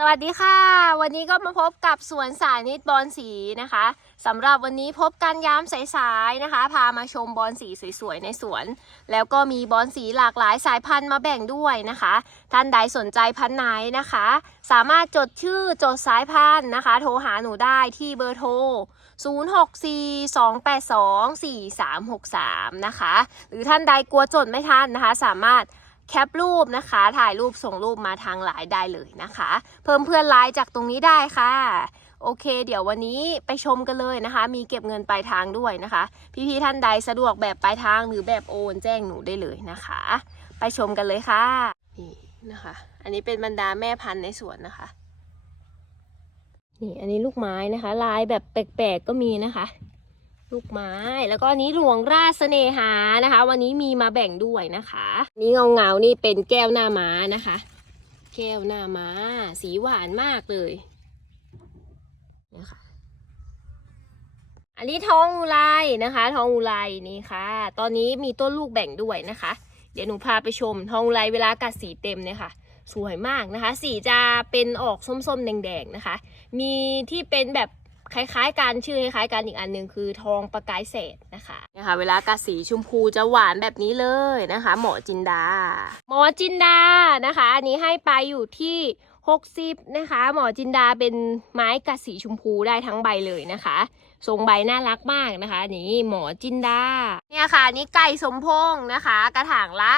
สวัสดีค่ะ วันนี้ก็มาพบกับสวนสานิตบอลสีนะคะสำหรับวันนี้พบกันยามสายๆนะคะ พามาชมบอลสีสวยๆในสวน แล้วก็มีบอลสีหลากหลายสายพันธุ์มาแบ่งด้วยนะคะ ท่านใดสนใจพันธุ์ไหนนะคะ สามารถจดชื่อจดสายพันธุ์นะคะ โทรหาหนูได้ที่เบอร์โทร 0642824363 นะคะ หรือท่านใดกลัวจดไม่ทันนะคะ สามารถ แคปรูปนะคะ ถ่ายรูปส่งรูปมาทางไลน์ได้เลยนะคะ เพิ่มเพื่อนไลน์จากตรงนี้ได้ค่ะ โอเค เดี๋ยววันนี้ไปชมกันเลยนะคะ มีเก็บเงินปลายทางด้วยนะคะ พี่ๆท่านใดสะดวกแบบปลายทางหรือแบบโอนแจ้งหนูได้เลยนะคะ ไปชมกันเลยค่ะนี่นะคะ อันนี้เป็นบรรดาแม่พันธุ์ในสวนนะคะนี่อันนี้ลูกไม้นะคะ ลายแบบแปลกๆก็มีนะคะ ลูกไม้ แล้วก็อันนี้หลวงราชเสน่หานะคะ วันนี้มีมาแบ่งด้วยนะคะ นี้เงาเงานี่เป็นแก้วหน้าม้านะคะ แก้วหน้าม้า สีหวานมากเลยนะคะอันนี้ทองอุไรนะคะ ทองอุไรนี่ค่ะ ตอนนี้มีต้นลูกแบ่งด้วยนะคะ เดี๋ยวหนูพาไปชมทองอุไรเวลากัดสีเต็มเนี่ยค่ะ สวยมากนะคะ สีจะเป็นออกส้มๆแดงๆนะคะ มีที่เป็นแบบ คล้ายๆกันชื่อคล้ายๆกันอีกอันหนึ่งคือทองประกายเศษนะคะนะคะ เวลากระสีชมพูจะหวานแบบนี้เลยนะคะ หมอจินดา หมอจินดานะคะ อันนี้ให้ไปอยู่ที่60นะคะ หมอจินดาเป็นไม้กระสีชมพูได้ทั้งใบเลยนะคะ ทรงใบน่ารักมากนะคะ นี่หมอจินดา เนี่ยค่ะอันนี่ไก่สมพงษ์นะคะ กระถางละ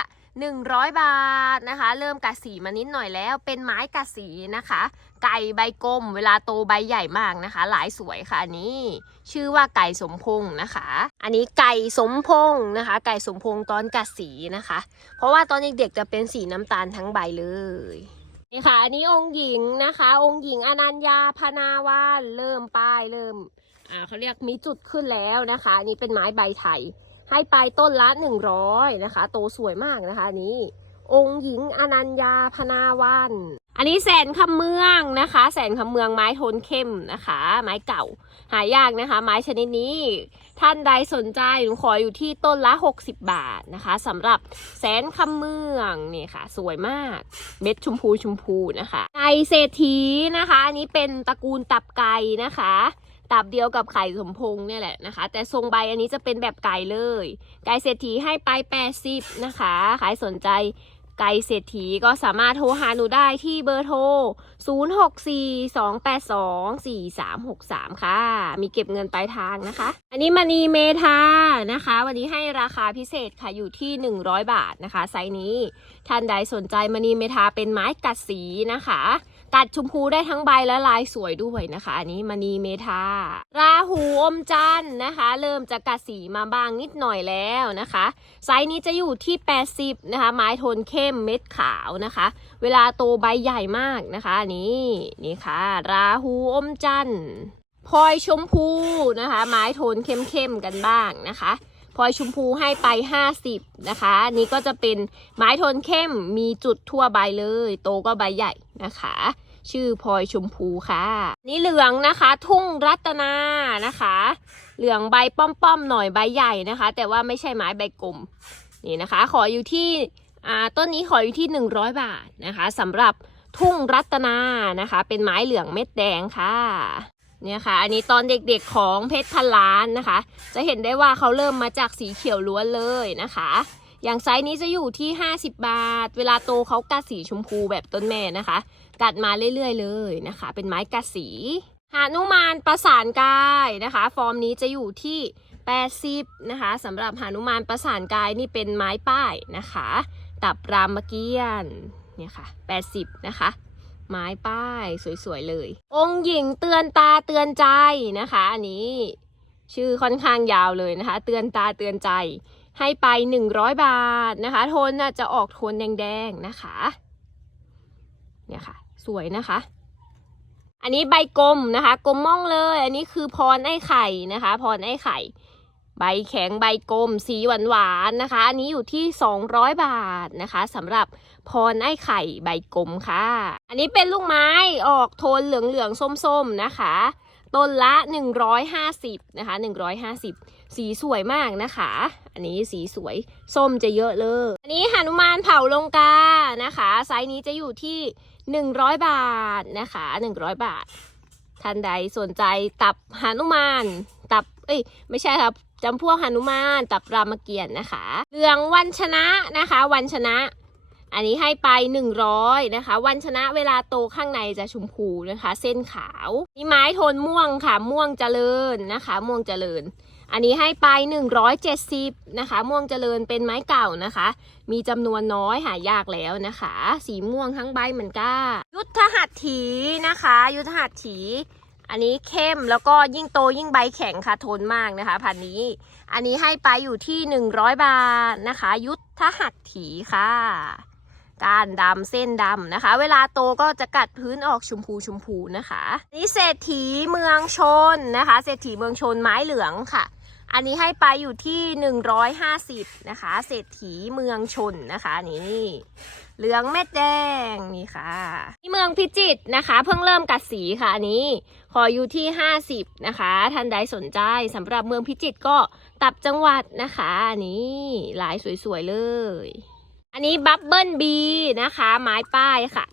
100 บาทนะคะ เริ่มกัดสีมานิดหน่อยแล้ว เป็นไม้กัดสีนะคะ ไก่ใบกลม เวลาโตใบใหญ่มากนะคะ หลายสวยค่ะอันนี้ ชื่อว่าไก่สมพงษ์นะคะ อันนี้ไก่สมพงษ์นะคะ ไก่สมพงษ์ตอนกัดสีนะคะ เพราะว่าตอนเด็กๆจะเป็นสีน้ำตาลทั้งใบเลยนี่ค่ะอันนี้องค์หญิงนะคะ องค์หญิงอนัญญาพนาวานเริ่มป้ายเริ่มอ่าเขาเรียกมีจุดขึ้นแล้วนะคะอันนี้เป็นไม้ใบไทยให้ไปต้นละหนึ่งร้อยนะคะ โตสวยมากนะคะอันนี้ องค์หญิงอนัญญาพนาวัน อันนี้แสนคำเมืองนะคะ แสนคำเมืองไม้โทนเข้มนะคะ ไม้เก่า หายากนะคะ ไม้ชนิดนี้ ท่านใดสนใจหนูขออยู่ที่ต้นละ 60 บาทนะคะสำหรับแสนคำเมืองนี่ค่ะ สวยมากเม็ดชมพูชมพูนะคะไก่เศรษฐีนะคะ อันนี้เป็นตระกูลตับไก่นะคะตับเดียวกับไข่สมพงษ์เนี่ยแหละนะคะ แต่ทรงใบอันนี้จะเป็นแบบไก่เลย ไก่เศรษฐีให้ไป 80 นะคะใครสนใจ ไก่เศรษฐีก็สามารถโทรหาหนูได้ที่เบอร์โทร 0642824363 ค่ะ มีเก็บเงินปลายทางนะคะ อันนี้มันีเมทานะคะ วันนี้ให้ราคาพิเศษค่ะอยู่ที่ 100 บาทนะคะ ไซส์นี้ ท่านใดสนใจมันีเมทาเป็นไม้กัดสีนะคะ กัดชมพูได้ทั้งใบและลายสวยด้วยนะคะ อันนี้มณีเมทาราหูอมจันนะคะ เริ่มจะกัดสีมาบางนิดหน่อยแล้วนะคะ ไซส์นี้จะอยู่ที่ 80 นะคะ ไม้โทนเข้มเม็ดขาวนะคะ เวลาโตใบใหญ่มากนะคะอันนี่นี่ค่ะ ราหูอมจันพลอยชมพูนะคะ ไม้โทนเข้มๆกันบ้างนะคะ พลอยชมพูให้ไป 50 นะคะ อันนี้ก็จะเป็นไม้โทนเข้มมีจุดทั่วใบเลย โตก็ใบใหญ่นะคะ ชื่อพลอยชมพูค่ะ นี่เหลืองนะคะ ทุ่งรัตนานะคะ เหลืองใบป้อมๆหน่อยใบใหญ่นะคะ แต่ว่าไม่ใช่ไม้ใบกลมนี่นะคะ ขออยู่ที่ต้นนี้ขออยู่ที่ 100 บาทนะคะสำหรับทุ่งรัตนานะคะ เป็นไม้เหลืองเม็ดแดงค่ะ เนี่ยค่ะ อันนี้ตอนเด็กๆของเพชรพันล้านนะคะ จะเห็นได้ว่าเขาเริ่มมาจากสีเขียวล้วนเลยนะคะ อย่างไซส์นี้จะอยู่ที่ 50 บาท เวลาโตเขากัดสีชมพูแบบต้นแม่นะคะ กัดมาเรื่อยๆเลยนะคะ เป็นไม้กัดสีหานุมานประสานกายนะคะ ฟอร์มนี้จะอยู่ที่ 80 นะคะสำหรับหานุมานประสานกายนี่เป็นไม้ป้ายนะคะ ตับรามเกียรติเนี่ยค่ะ 80 นะคะ ไม้ป้ายสวยๆเลย องค์หญิงเตือนตาเตือนใจนะคะ อันนี้ชื่อค่อนข้างยาวเลยนะคะ เตือนตาเตือนใจให้ไป 100 บาทนะคะ โทนน่ะจะออกโทนแดงๆนะคะ เนี่ยค่ะ สวยนะคะ อันนี้ใบกลมนะคะกลมม่องเลย อันนี้คือพรไอ้ไข่นะคะ พรไอ้ไข่ ใบแข็งใบกลมสีหวานหวานๆนะคะ อันนี้อยู่ที่ 200 บาทนะคะสำหรับ พรไอ้ไข่ใบกลมค่ะ อันนี้เป็นลูกไม้ออกโทนเหลืองๆส้มๆนะคะ ต้นละ 150นะคะ150 สีสวยมากนะคะ อันนี้สีสวยส้มจะเยอะเลย อันนี้หนุมานเผาลงกานะคะ ไซส์นี้จะอยู่ที่ 100 บาทนะคะ 100 บาท ท่านใดสนใจตับหนุมาน ตับ เอ้ย ไม่ใช่ครับจำพวกหนุมาน ตับรามเกียรตินะคะเหลืองวันชนะนะคะ วันชนะ อันนี้ให้ไป 100 นะคะ วันชนะเวลาโตข้างในจะชมพูนะคะ เส้นขาวนี่ไม้โทนม่วงค่ะ ม่วงเจริญนะคะ ม่วงเจริญ อันนี้ให้ไป 170 นะคะ ม่วงเจริญเป็นไม้เก่านะคะ มีจำนวนน้อยหายากแล้วนะคะ สีม่วงทั้งใบเหมือนกันยุทธหัตถีนะคะ ยุทธหัตถีอันนี้เข้มแล้วก็ยิ่งโตยิ่งใบแข็งค่ะทนมากนะคะพันนี้ อันนี้ให้ไปอยู่ที่ 100 บาทนะคะ ยุทธหัตถีค่ะ ก้านดำเส้นดำนะคะ เวลาโตก็จะกัดพื้นออกชมพูชมพูนะคะนี่เศรษฐีเมืองชนนะคะ เศรษฐีเมืองชนไม้เหลืองค่ะ อันนี้ให้ไปอยู่ที่ 150 นะคะ เศรษฐีเมืองชนนะคะนี่เหลืองเม็ดแดงนี่ค่ะที่เมืองพิจิตรนะคะ เพิ่งเริ่มกัดสีค่ะอันนี้ ขออยู่ที่ 50 นะคะท่านใดสนใจสำหรับเมืองพิจิตรก็ตับจังหวัดนะคะอันนี้ลายสวยๆเลย อันนี้บับเบิลบีนะคะ ไม้ป้ายค่ะ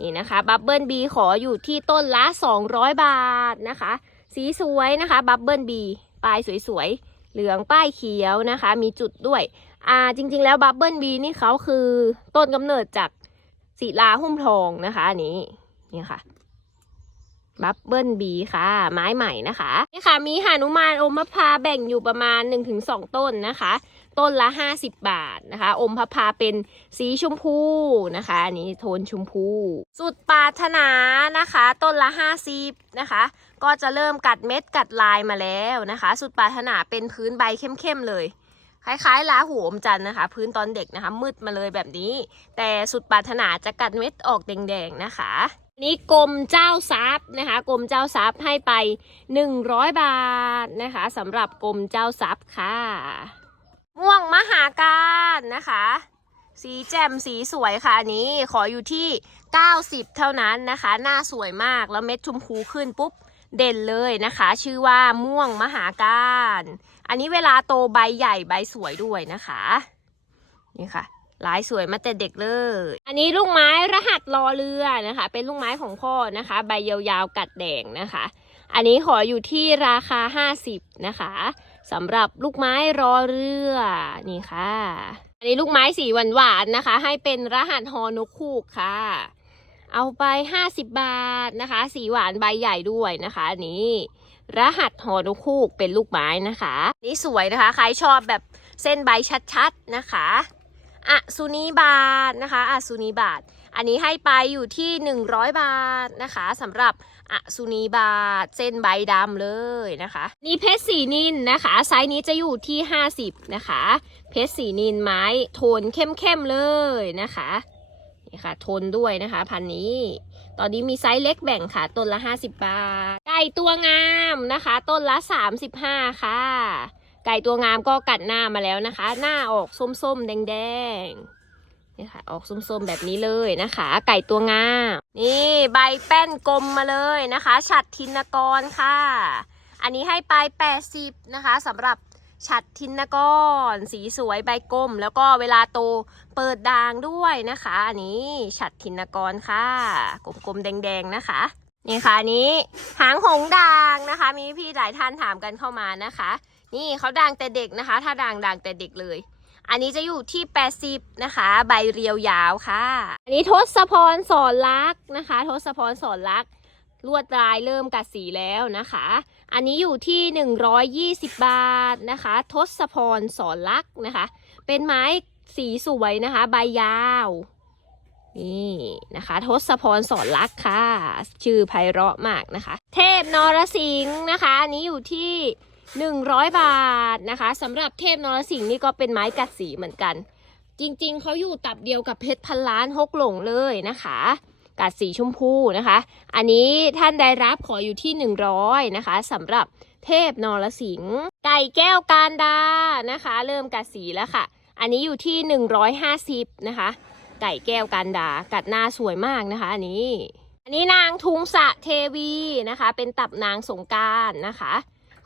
นี่นะคะบับเบิลบีขออยู่ที่ต้นละ 200 บาทนะคะ สีสวยนะคะบับเบิลบีปลายสวยๆ เหลืองป้ายเขียวนะคะ มีจุดด้วย อ่าจริงๆแล้วบับเบิลบีนี่เขาคือต้นกำเนิดจากศิลาหุ้มทองนะคะอันนี้นี่ค่ะบับเบิลบีค่ะ ไม้ใหม่นะคะนี่ค่ะ มีหานุมานอมพพาแบ่งอยู่ประมาณ 1-2 ต้นนะคะ ต้นละ 50 บาทนะคะ อมพพาเป็นสีชมพูนะคะ อันนี้โทนชมพู สุดปารถนานะคะ ต้นละ 50นะคะ ก็จะเริ่มกัดเม็ดกัดลายมาแล้วนะคะ สุดปารถนาเป็นพื้นใบเข้มๆเลยคล้ายๆลาหูอมจันทร์นะคะ พื้นตอนเด็กนะคะ มืดมาเลยแบบนี้ แต่สุดปรารถนาจะกัดเม็ดออกแดงๆนะคะนนี่กรมเจ้าทรัพย์นะคะกรมเจ้าทรัพย์ให้ไป 100 บาทนะคะสำหรับกรมเจ้าทรัพย์ค่ะ ม่วงมหาการนะคะ สีแจ่มสีสวยค่ะอันนี้ขออยู่ที่ 90 เท่านั้นนะคะ หน้าสวยมากแล้วเม็ดชมพูขึ้นปุ๊บเด่นเลยนะคะ ชื่อว่าม่วงมหาการ อันนี้เวลาโตใบใหญ่ใบสวยด้วยนะคะนี่ค่ะลายสวยมาแต่เด็กเลย อันนี้ลูกไม้รหัสรอเรือนะคะ เป็นลูกไม้ของพ่อนะคะ ใบยาวๆกัดแดงนะคะ อันนี้ขออยู่ที่ราคา 50นะคะ สำหรับลูกไม้รอเรือนี่ค่ะ อันนี้ลูกไม้สีหวานๆนะคะ ให้เป็นรหัสฮอนกคูกค่ะ เอาไป 50 บาทนะคะ สีหวานใบใหญ่ด้วยนะคะอันนี้รหัสฮอนกคูกเป็นลูกไม้นะคะ นี่สวยนะคะ ใครชอบแบบเส้นใบชัดๆนะคะอะสุนีบาทนะคะอะสุนีบาท อันนี้ให้ไปอยู่ที่ 100 บาทนะคะสำหรับอะสุนีบาทเส้นใบดำเลยนะคะ นี่เพชรสีนินนะคะ ไซส์นี้จะอยู่ที่ 50 นะคะ เพชรสีนินไม้โทนเข้มๆเลยนะคะนี่ค่ะโทนด้วยนะคะพันนี้ ตอนนี้มีไซส์เล็กแบ่งค่ะ ต้นละ 50 บาท ไก่ตัวงามนะคะ ต้นละ 35 ค่ะ ไก่ตัวงามก็กัดหน้ามาแล้วนะคะ หน้าออกส้มๆ แดงๆ นี่ค่ะ ออกส้มๆแบบนี้เลยนะคะ ไก่ตัวงา นี่ใบแป้นกลมมาเลยนะคะฉัดทินกรค่ะ อันนี้ให้ไป80นะคะสำหรับฉัดทินกร สีสวยใบกลม แล้วก็เวลาโตเปิดด่างด้วยนะคะ อันนี้ฉัดทินกรค่ะ กลมๆแดงๆนะคะนี่ค่ะนี้หางหงด่างนะคะ มีพี่หลายท่านถามกันเข้ามานะคะ นี่เขาด่างแต่เด็กนะคะ ถ้าด่างด่างแต่เด็กเลย อันนี้จะอยู่ที่ 80 นะคะ ใบเรียวยาวค่ะ อันนี้ทศพรสอนลักษ์นะคะ ทศพรสอนลักษ์ลวดลายเริ่มกัดสีแล้วนะคะ อันนี้อยู่ที่ 120 บาทนะคะ ทศพรสอนลักษ์นะคะ เป็นไม้สีสวยนะคะ ใบยาวนี่นะคะทศพรสอนลักษ์ค่ะ ชื่อไพเราะมากนะคะ เทพนรสิงห์นะคะ อันนี้อยู่ที่ 100 บาทนะคะสำหรับเทพนรสิงห์นี่ก็เป็นไม้กัดสีเหมือนกัน จริงๆ เขาอยู่ตับเดียวกับเพชรพันล้านฮกหลงเลยนะคะ กัดสีชมพูนะคะ อันนี้ท่านได้รับขออยู่ที่ 100นะคะสำหรับเทพนรสิงห์ไก่แก้วการดานะคะ เริ่มกัดสีแล้วค่ะ อันนี้อยู่ที่ 150นะคะ ไก่แก้วกันดา กัดหน้าสวยมากนะคะ อันนี้ อันนี้นางทุงสะเทวีนะคะ เป็นตับนางสงการนะคะ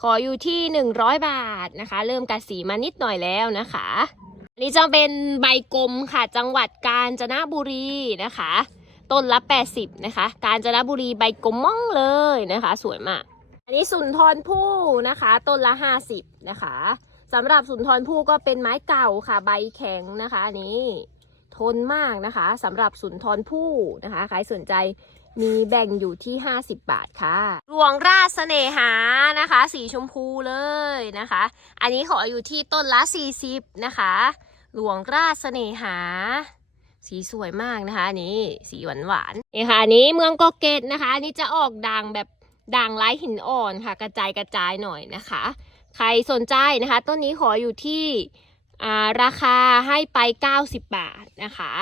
ขออยู่ที่ 100 บาทนะคะ เริ่มกัดสีมานิดหน่อยแล้วนะคะอันนี้จะเป็นใบกลมค่ะจังหวัดกาญจนบุรีนะคะตต้นละ 80 นะคะ กาญจนบุรีใบกลมม่องเลยนะคะ สวยมาก อันนี้สุนทรภู่นะคะ ต้นละ 50 นะคะสำหรับสุนทรภู่ก็เป็นไม้เก่าค่ะ ใบแข็งนะคะอันนี้ทนมากนะคะสำหรับสุนทรภู่นะคะ ใครสนใจ มีแบ่งอยู่ที่ 50 บาทค่ะหลวงราชเสน่หานะคะ สีชมพูเลยนะคะ อันนี้ขออยู่ที่ต้นละ 40 นะคะ หลวงราชเสน่หา สีสวยมากนะคะอันนี้สีหวานหวานนี่ค่ะอันนี้เมืองเกเกตนะคะอันนี้จะออกด่างแบบด่างไร้หินอ่อนค่ะ กระจายกระจายหน่อยนะคะ ใครสนใจนะคะ ต้นนี้ขออยู่ที่อ่าราคาให้ไป 90 บาทนะคะ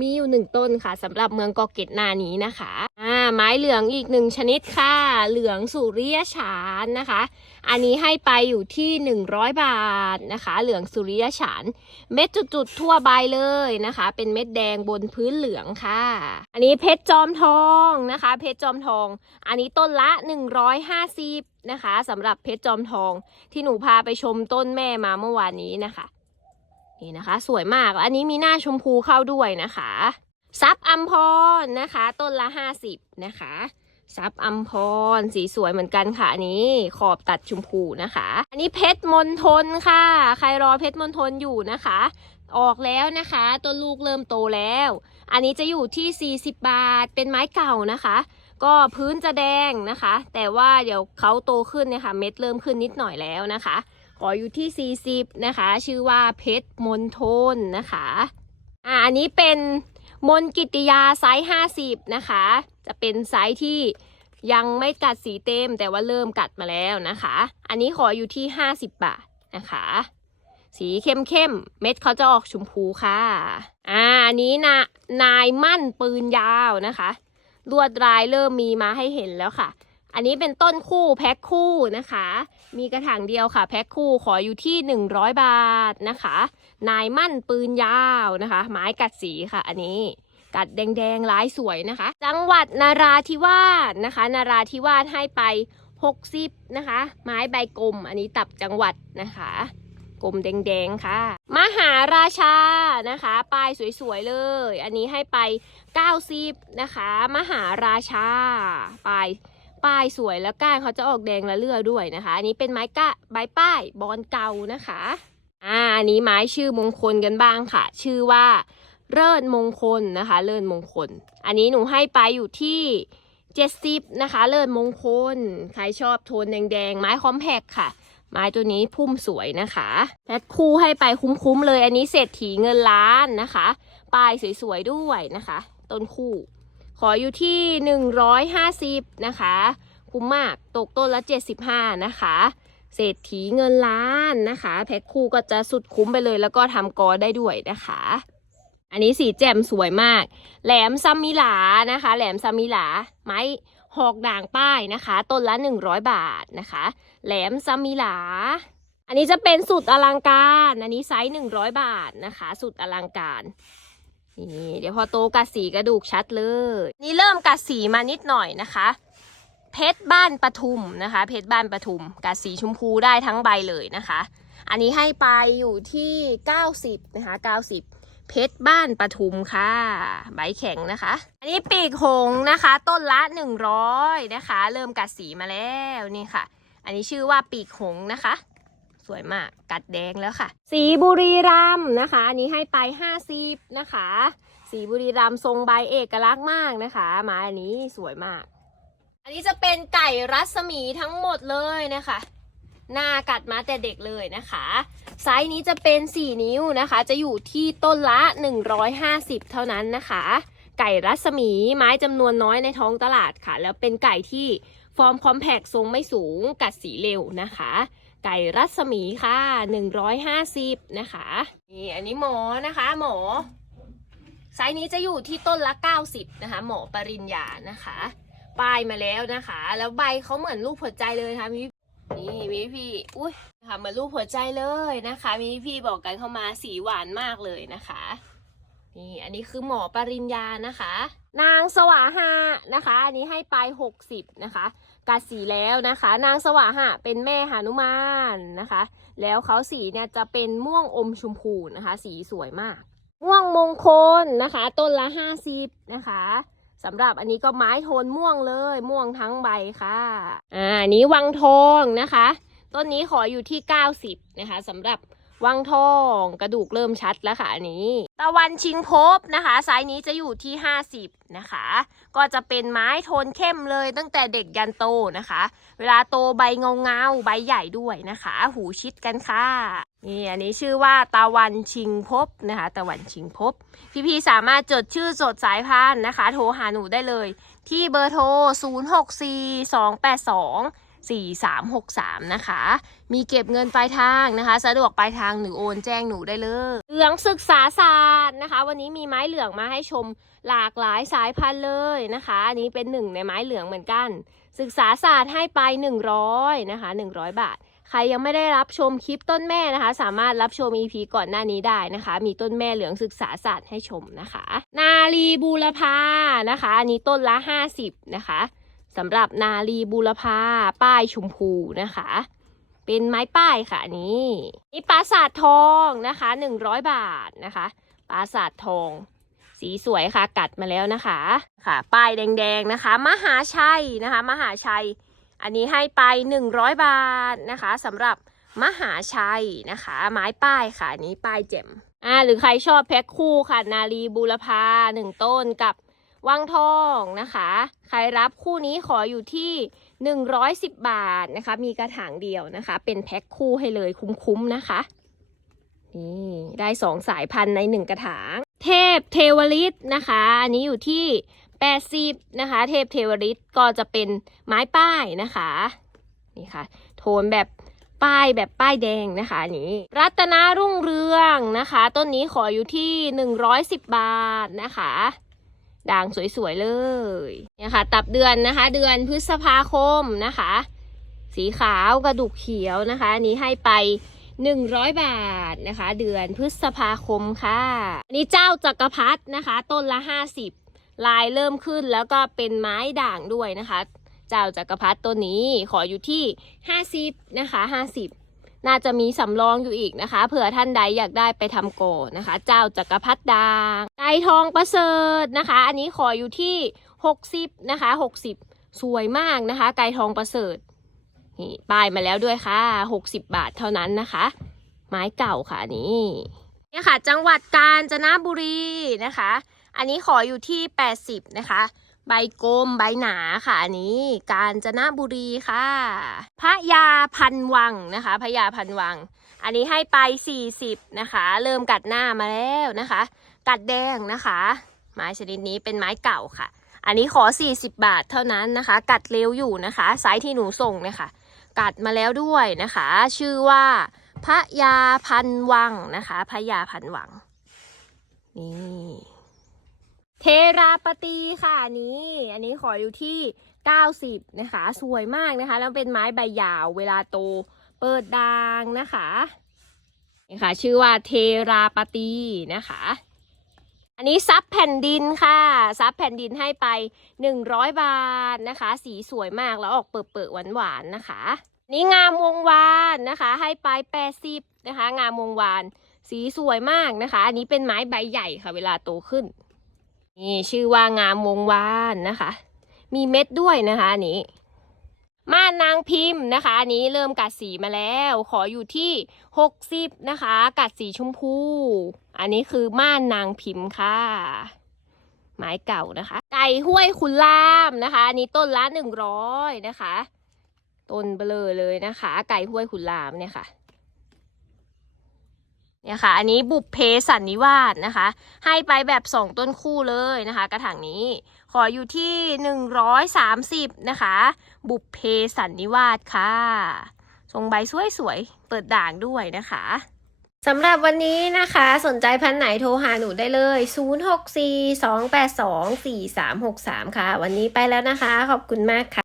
มีอยู่หนึ่งต้นค่ะสำหรับเมืองกาะเกตนานี้นะคะอ่าไม้เหลืองอีกหนึ่งชนิดค่ะ เหลืองสุริยฉานนะคะ อันนี้ให้ไปอยู่ที่ 100 บาทนะคะ เหลืองสุริยฉาน เม็ดจุดๆทั่วใบเลยนะคะ เป็นเม็ดแดงบนพื้นเหลืองค่ะ อันนี้เพชรจอมทองนะคะ เพชรจอมทอง อันนี้ต้นละ 150นะคะสำหรับเพชรจอมทองที่หนูพาไปชมต้นแม่มาเมื่อวานนี้นะคะ นี่นะคะ สวยมาก อันนี้มีหน้าชมพูเข้าด้วยนะคะ ซับอัมพรนะคะ ต้นละ50นะคะ ซับอัมพรสีสวยเหมือนกันค่ะอันนี้ขอบตัดชมพูนะคะ อันนี้เพชรมนทนค่ะ ใครรอเพชรมนทนอยู่นะคะ ออกแล้วนะคะ ต้นลูกเริ่มโตแล้ว อันนี้จะอยู่ที่ 40 บาท เป็นไม้เก่านะคะก็พื้นจะแดงนะคะ แต่ว่าเดี๋ยวเขาโตขึ้นเนี่ยค่ะ เม็ดเริ่มขึ้นนิดหน่อยแล้วนะคะ ขออยู่ที่ 40 นะคะ ชื่อว่าเพชรมนทนนะคะอ่าอันนี้เป็นมนกิติยาไซส์ 50 นะคะ จะเป็นไซส์ที่ยังไม่กัดสีเต็มแต่ว่าเริ่มกัดมาแล้วนะคะ อันนี้ขออยู่ที่ 50 บาทนะคะ สีเข้มเข้มเม็ดเขาจะออกชมพูค่ะอ่าอันนี้นะนายมั่นปืนยาวนะคะ ลวดลายเริ่มมีมาให้เห็นแล้วค่ะ อันนี้เป็นต้นคู่แพ็คคู่นะคะ มีกระถางเดียวค่ะ แพ็คคู่ขออยู่ที่ 100 บาทนะคะ นายมั่นปืนยาวนะคะ ไม้กัดสีค่ะ อันนี้กัดแดงๆลายสวยนะคะ จังหวัดนาราธิวาสนะคะ นาราธิวาสให้ไป 60 นะคะ ไม้ใบกลม อันนี้ตับจังหวัดนะคะ กลมแดงๆค่ะ มหาราชานะคะป้ายสวยๆเลย อันนี้ให้ไป 90 นะคะ มหาราชาป้าย ป้ายสวยแล้วก้านเขาจะออกแดงและเลือด้วยนะคะ อันนี้เป็นไม้กะใบป้ายบอนเก่านะคะอ่าอันนี้ไม้ชื่อมงคลกันบ้างค่ะ ชื่อว่าเลิศมงคลนะคะ เลิศมงคล อันนี้หนูให้ไปอยู่ที่70นะคะ เลิศมงคล ใครชอบโทนแดงๆ ไม้คอมแพคค่ะ ไม้ตัวนี้พุ่มสวยนะคะแพทคู่ให้ไปคุ้มๆเลย อันนี้เศรษฐีเงินล้านนะคะป้ายสวยๆด้วยนะคะ ต้นคู่ ขออยู่ที่ 150 นะคะ คุ้มมากตกต้นละ 75 นะคะเศรษฐีเงินล้านนะคะ แพ็คคู่ก็จะสุดคุ้มไปเลย แล้วก็ทำกอได้ด้วยนะคะ อันนี้สีแจ่มสวยมาก แหลมซัมมิหลานะคะ แหลมซัมมิหลาไม้หอกด่างป้ายนะคะ ต้นละ 100 บาทนะคะ แหลมซัมมิหลา อันนี้จะเป็นสุดอลังการ อันนี้ไซส์100 บาทนะคะ สุดอลังการ นี่เดี๋ยวพอโตกัดสีกระดูกชัดเลย นี่เริ่มกัดสีมานิดหน่อยนะคะ เพชรบ้านปทุมนะคะ เพชรบ้านปทุมกัดสีชมพูได้ทั้งใบเลยนะคะ อันนี้ให้ไปอยู่ที่ 90นะคะ90 เพชรบ้านปทุมค่ะ ใบแข็งนะคะ อันนี้ปีกหงนะคะ ต้นละ 100นะคะ เริ่มกัดสีมาแล้วนี่ค่ะ อันนี้ชื่อว่าปีกหงนะคะ สวยมาก กัดแดงแล้วค่ะ สีบุรีรัมนะคะ อันนี้ให้ไป50นะคะ สีบุรีรัมทรงใบเอกลักษณ์มากนะคะไมาอันนี้สวยมาก อันนี้จะเป็นไก่รัศมีทั้งหมดเลยนะคะหน้ากัดมาแต่เด็กเลยนะคะ ไซส์นี้จะเป็น 4 นิ้วนะคะ จะอยู่ที่ต้นละ 150 เท่านั้นนะคะ ไก่รัศมีไม้จำนวนน้อยในท้องตลาดค่ะ แล้วเป็นไก่ที่ฟอร์มคอมแพกทรงไม่สูงกัดสีเร็วนะคะ ไก่รัศมีค่ะ 150 นะคะ นี่อันนี้หมอนะคะ หมอไซส์นี้จะอยู่ที่ต้นละ 90 นะคะ หมอปริญญานะคะป้ายมาแล้วนะคะ แล้วใบเขาเหมือนรูปหัวใจเลยนะคะมีนี่มีพี่อุ้ยนะคะเหมือนรูปหัวใจเลยนะคะ มีพี่บอกกันเข้ามาสีหวานมากเลยนะคะนี่อันนี้คือหมอปริญญานะคะ นางสวาหะนะคะ อันนี้ให้ไป 60 นะคะ กัดสีแล้วนะคะ นางสวาหะเป็นแม่หานุมานนะคะ แล้วเขาสีเนี่ยจะเป็นม่วงอมชมพูนะคะ สีสวยมาก ม่วงมงคลนะคะ ต้นละ50นะคะสำหรับอันนี้ก็ไม้โทนม่วงเลย ม่วงทั้งใบค่ะอ่านนี้วังทองนะคะ ต้นนี้ขออยู่ที่ 90นะคะสำหรับ วังทอง กระดูกเริ่มชัดแล้วค่ะอันนี้ ตะวันชิงภพนะคะไซส์นี้จะอยู่ที่ 50 นะคะ ก็จะเป็นไม้โทนเข้มเลยตั้งแต่เด็กยันโตนะคะ เวลาโตใบเงาเงาๆใบใหญ่ด้วยนะคะ หูชิดกันค่ะนี่อันนี้ชื่อว่าตะวันชิงภพนะคะ ตะวันชิงภพพี่ๆสามารถจดชื่อจดสายพันธุ์นะคะ โทรหาหนูได้เลย ที่เบอร์โทร 064282 4363 นะคะ มีเก็บเงินปลายทางนะคะ สะดวกปลายทางหรือโอนแจ้งหนูได้เลยเหลืองศึกษาศาสตร์นะคะ วันนี้มีไม้เหลืองมาให้ชมหลากหลายสายพันธุ์เลยนะคะ อันนี้เป็นหนึ่งในไม้เหลืองเหมือนกัน ศึกษาศาสตร์ให้ไป 100นะคะ100 บาท ใครยังไม่ได้รับชมคลิปต้นแม่นะคะ สามารถรับชม EP ก่อนหน้านี้ได้นะคะ มีต้นแม่เหลืองศึกษาศาสตร์ให้ชมนะคะ นาลีบูรพานะคะอันนี้ต้นละ 50 นะคะสำหรับนาลีบูรพาป้ายชมพูนะคะ เป็นไม้ป้ายค่ะนนี้นี่ปราสาททองนะคะ100บาทนะคะ ปราสาททอง สีสวยค่ะ กัดมาแล้วนะคะค่ะ ป้ายแดงๆนะคะ มหาชัยนะคะ มหาชัย อันนี้ให้ไป100บาทนะคะสำหรับมหาชัยนะคะ ไม้ป้ายค่ะนี้ป้ายเจ็มอ่าหรือใครชอบแพ็คคู่ค่ะ นาลีบูรพาหนึ่งต้นกับ วังทองนะคะ ใครรับคู่นี้ขออยู่ที่ 110 บาทนะคะ มีกระถางเดียวนะคะ เป็นแพ็คคู่ให้เลยคุ้มๆนะคะ นี่ได้สองสายพันธุ์ในหนึ่งกระถาง เทพเทวฤทธิ์นะคะ อันนี้อยู่ที่ 80 นะคะ เทพเทวฤทธิ์ก็จะเป็นไม้ป้ายนะคะ นี่ค่ะ โทนแบบป้ายแบบป้ายแดงนะคะนนี้ รัตนารุ่งเรืองนะคะ ต้นนี้ขออยู่ที่ 110 บาทนะคะ ด่างสวยๆเลยเนี่ยค่ะ ตับเดือนนะคะ เดือนพฤษภาคมนะคะ สีขาวกระดูกเขียวนะคะอันนี้ให้ไป 100 บาทนะคะ เดือนพฤษภาคมค่ะอันนี้เจ้าจักรพรรดินะคะ ต้นละ 50 ลายเริ่มขึ้นแล้วก็เป็นไม้ด่างด้วยนะคะ เจ้าจักรพรรดิต้นนี้ขออยู่ที่ 50 นะคะ 50 น่าจะมีสำรองอยู่อีกนะคะ เผื่อท่านใดอยากได้ไปทำโกนนะคะ เจ้าจักรพรรดิด่างไก่ทองประเสริฐนะคะ อันนี้ขออยู่ที่ 60 นะคะ 60 สวยมากนะคะ ไก่ทองประเสริฐนี่ป้ายมาแล้วด้วยค่ะ 60 บาทเท่านั้นนะคะ ไม้เก่าค่ะอันนี้เนี่ยค่ะ จังหวัดกาญจนบุรีนะคะ อันนี้ขออยู่ที่ 80 นะคะ ใบกลมใบหนาค่ะอันนี้ กาญจนบุรีค่ะ พระยาพันวังนะคะพระยาพันวัง อันนี้ให้ไป 40 นะคะ เริ่มกัดหน้ามาแล้วนะคะ กัดแดงนะคะ ไม้ชนิดนี้เป็นไม้เก่าค่ะ อันนี้ขอ 40 บาทเท่านั้นนะคะ กัดเร็วอยู่นะคะไซส์ที่หนูส่งเนี่ยค่ะกัดมาแล้วด้วยนะคะ ชื่อว่าพระยาพันวังนะคะพระยาพันวังนี่ เทราปตีค่ะนี้ อันนี้ขออยู่ที่ 90 นะคะ สวยมากนะคะ แล้วเป็นไม้ใบยาวเวลาโตเปิดดางนะคะนี่ค่ะ ชื่อว่าเทราปตีนะคะ อันนี้ซับแผ่นดินค่ะซับแผ่นดินให้ไป 100 บาทนะคะ สีสวยมากแล้วออกเปิดๆหวานๆนะคะ นี่งามวงวานนะคะ ให้ไป80นะคะ งามวงวาน สีสวยมากนะคะ อันนี้เป็นไม้ใบใหญ่ค่ะ เวลาโตขึ้น นี่ชื่อว่างามวงวานนะคะ มีเม็ดด้วยนะคะอันนี้ม่านนางพิมพ์นะคะอันนี้เริ่มกัดสีมาแล้ว ขออยู่ที่ 60 นะคะ กัดสีชมพู อันนี้คือม่านนางพิมพ์ค่ะ ไม้เก่านะคะไก่ห้วยขุนลามนะคะอันนี้ต้นละ100นะคะ ต้นเบลอเลยนะคะ ไก่ห้วยขุนลามเนี่ยค่ะ เนี่ยค่ะ อันนี้บุพเพสันนิวาสนะคะ ให้ไปแบบสองต้นคู่เลยนะคะ กระถางนี้ ขออยู่ที่หนึ่งร้อยสามสิบนะคะ บุพเพสันนิวาสค่ะทรงใบสวยๆ เปิดด่างด้วยนะคะสำหรับวันนี้นะคะ สนใจพันไหนโทรหาหนูได้เลย 0642824363 ค่ะ วันนี้ไปแล้วนะคะ ขอบคุณมากค่ะ